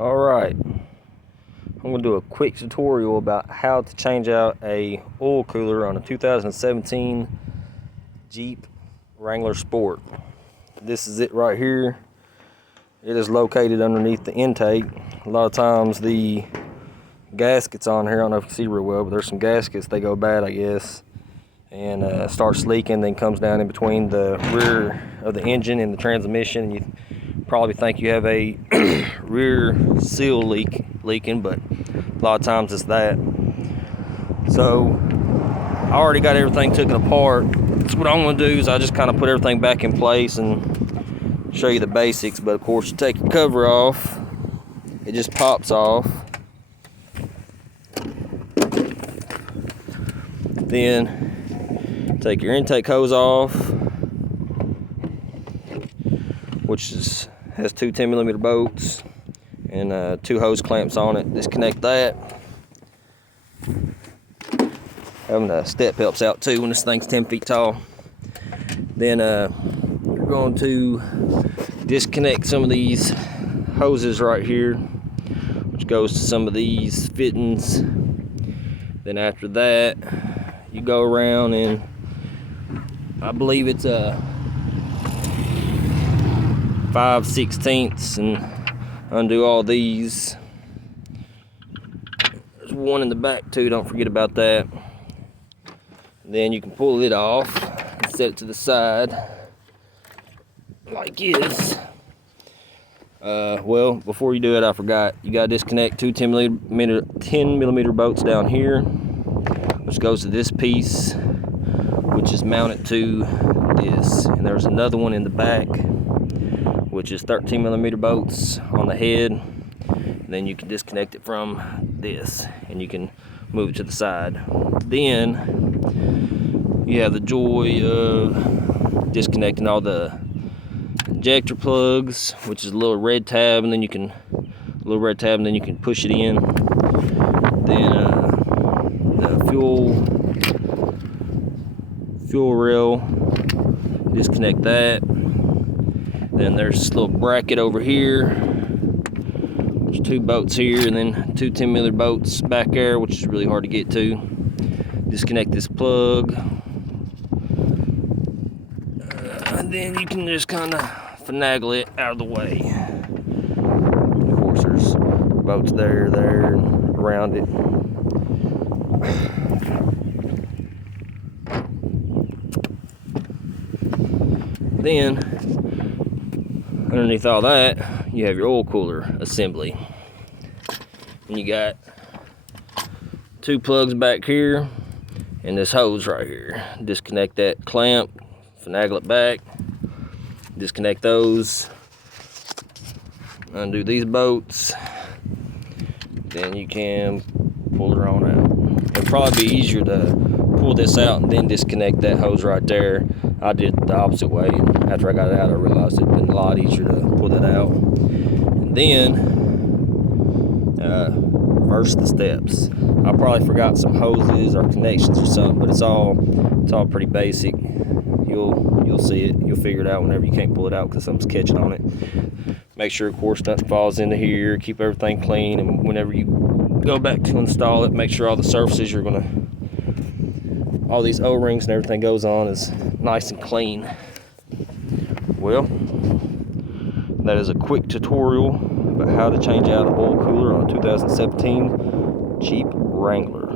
Alright, I'm going to do a quick tutorial about how to change out a oil cooler on a 2017 Jeep Wrangler Sport. This is it right here. It is located underneath the intake. A lot of times the gaskets on here, I don't know if you can see real well, but there's some gaskets, they go bad I guess, and starts leaking, then comes down in between the rear of the engine and the transmission, and you probably think you have a rear seal leaking, but a lot of times it's that. So I already got everything taken apart. So what I'm going to do is I just kind of put everything back in place and show you the basics. But of course, you take your cover off, it just pops off. Then take your intake hose off, which has two 10mm bolts and two hose clamps on it. Disconnect that. Having a step helps out too when this thing's 10 feet tall. Then you're going to disconnect some of these hoses right here, which goes to some of these fittings. Then after that, you go around and I believe it's a 5/16 and undo all these. There's one in the back too, don't forget about that. Then you can pull it off and set it to the side like this. Well, before you do it, I forgot, you gotta disconnect two 10mm bolts down here, which goes to this piece, which is mounted to this. And there's another one in the back, which is 13mm bolts on the head. And then you can disconnect it from this and you can move it to the side. Then you have the joy of disconnecting all the injector plugs, which is a little red tab, and then you can push it in. Then the fuel rail, disconnect that. Then there's this little bracket over here. There's two bolts here, and then two 10mm bolts back there, which is really hard to get to. Disconnect this plug. And then you can just kind of finagle it out of the way. Of course, there's bolts there, and around it. Then, underneath all that, you have your oil cooler assembly. And you got two plugs back here and this hose right here. Disconnect that clamp, finagle it back, disconnect those, undo these bolts, then you can pull it on out. It'll probably be easier to pull this out and then disconnect that hose right there. I did it the opposite way, and after I got it out I realized it'd been a lot easier to pull that out. And then first the steps. I probably forgot some hoses or connections or something, but it's all pretty basic. You'll see it, you'll figure it out whenever you can't pull it out because something's catching on it. Make sure of course nothing falls into here, keep everything clean, and whenever you go back to install it, make sure all the surfaces all these O-rings and everything goes on is nice and clean. Well, that is a quick tutorial about how to change out an oil cooler on a 2017 Jeep Wrangler.